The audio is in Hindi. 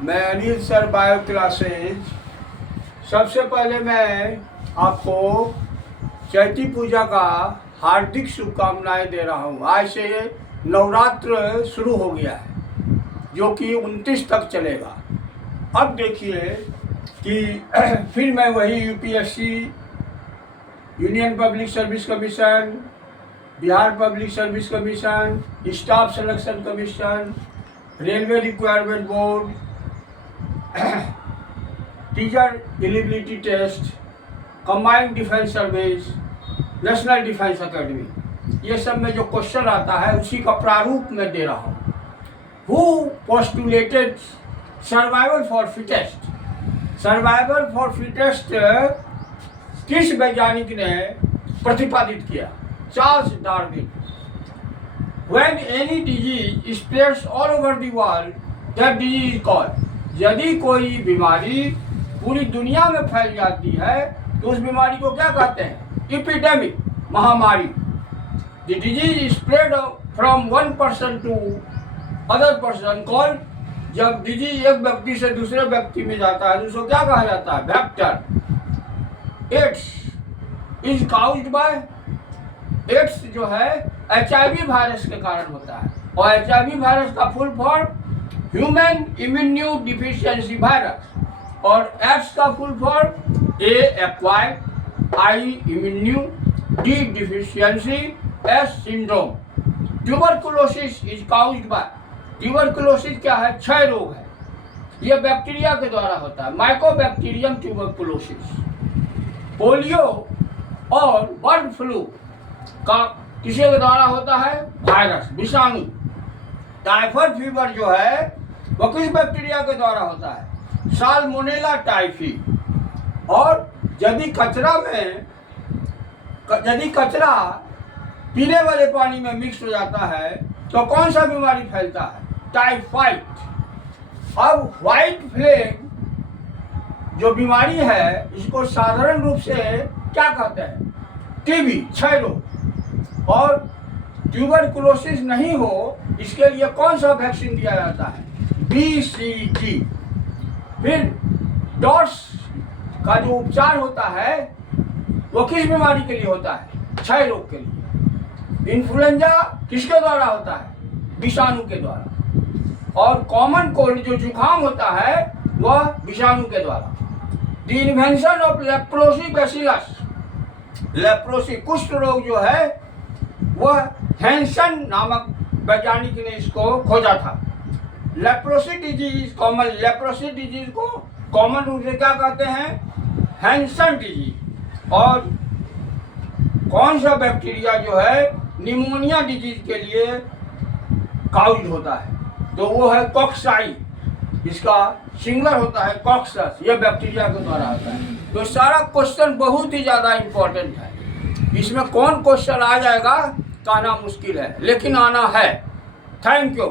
मैं अनिल सर बायो क्लासेज। सबसे पहले मैं आपको चैती पूजा का हार्दिक शुभकामनाएं दे रहा हूँ। आज से ये नवरात्र शुरू हो गया है जो कि 29 तक चलेगा। अब देखिए कि फिर मैं वही UPSC, union public service commission, Bihar public service commission, staff selection commission, railway requirement board, teacher eligibility test, combined defence service, national defence academy, ये सब में जो क्वेश्चन आता है उसी का प्रारूप में दे रहा हूँ। Who postulated survival for fittest? Survival for fittest किस वैज्ञानिक ने प्रतिपादित किया? Charles Darwin. When any disease spreads all over the world, that disease is called. यदि कोई बीमारी पूरी दुनिया में फैल जाती है तो उस बीमारी को क्या कहते हैं? एपिडेमिक, महामारी। The disease spread from one person to other person called, जब डिजीज एक व्यक्ति से दूसरे व्यक्ति में जाता है तो उसको क्या कहा जाता है? Vector. AIDS is caused by, AIDS जो है HIV वायरस के कारण होता है और HIV वायरस का full form human immuno deficiency virus और एड्स का full form A acquired, I immuno, D deficiency, S syndrome. Tuberculosis is caused bye, tuberculosis क्या है? क्षय रोग है। यह बैक्टीरिया के द्वारा होता है, माइकोबैक्टीरियम ट्यूबरकुलोसिस। पोलियो और बर्ड फ्लू का किसी के द्वारा होता है? वायरस, विषाणु। टाइफाइड फीवर जो है वो किस बैक्टीरिया के द्वारा होता है? Salmonella typhi. और यदि कचरा पीने वाले पानी में मिक्स हो जाता है तो कौन सा बीमारी फैलता है? टाइफाइड। अब व्हाइट फ्लेग जो बीमारी है इसको साधारण रूप से क्या कहते हैं? टीबी, क्षय रोग। और ट्यूबरकुलोसिस नहीं हो इसके लिए कौन सा वैक्सीन दिया जाता है? BCG। फिर डॉट्स का जो उपचार होता है वो किस बीमारी के लिए होता है? क्षय रोग के लिए। इन्फ्लुएंजा किसके द्वारा होता है? विषाणु के द्वारा। और कॉमन कोल्ड जो जुकाम होता है वह विषाणु के द्वारा। The invention of leprosy bacillus, leprosy कुष्ठ रोग जो है वह हैंसन नामक वैज्ञानिक ने इसको खोजा था। Leprosy disease common, leprosy disease को कॉमन रूप से क्या कहते हैं? Hansen disease. और कौन सा बैक्टीरिया जो है निमोनिया डिजीज के लिए काउज होता है? तो वो है कॉक्साई, इसका सिंगलर होता है कॉक्सस, यह बैक्टीरिया के द्वारा होता है। तो सारा क्वेश्चन बहुत ही ज़्यादा इम्पोर्टेंट है। इसमें कौन क्वेश्चन आ जाएगा कहना मुश्किल है, लेकिन आना है। Thank you.